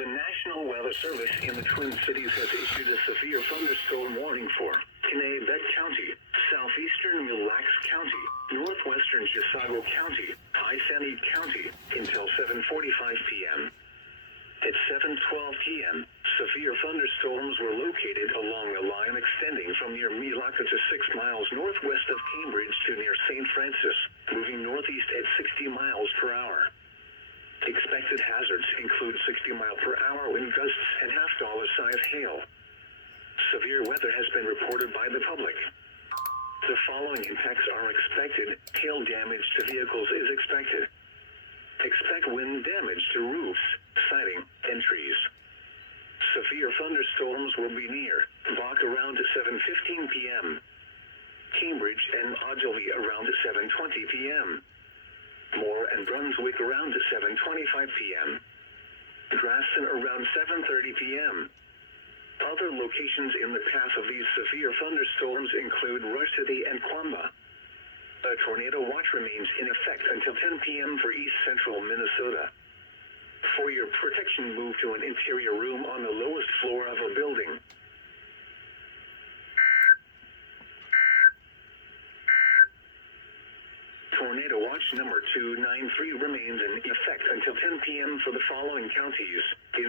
The National Weather Service in the Twin Cities has issued a severe thunderstorm warning for Kennebec County, southeastern Mille Lacs County, northwestern Chisago County, Pi-Sanid County, until 7:45 p.m. At 7:12 p.m., severe thunderstorms were located along a line extending from near Milaca to 6 miles northwest of Cambridge to near St. Francis, moving northeast at 60 miles per hour. Expected hazards include 60-mile-per-hour wind gusts and half-dollar-size hail. Severe weather has been reported by the public. The following impacts are expected. Hail damage to vehicles is expected. Expect wind damage to roofs, siding, and trees. Severe thunderstorms will be near Bach around 7:15 p.m. Cambridge and Ogilvie around 7:20 p.m. Moore and Brunswick around 7:25 p.m. Grafton around 7:30 p.m. Other locations in the path of these severe thunderstorms include Rush City and Quamba. A tornado watch remains in effect until 10 p.m. for east central Minnesota. For your protection, move to an interior room on the lowest floor of a building. Tornado watch number 293 remains in effect until 10 p.m. for the following counties. In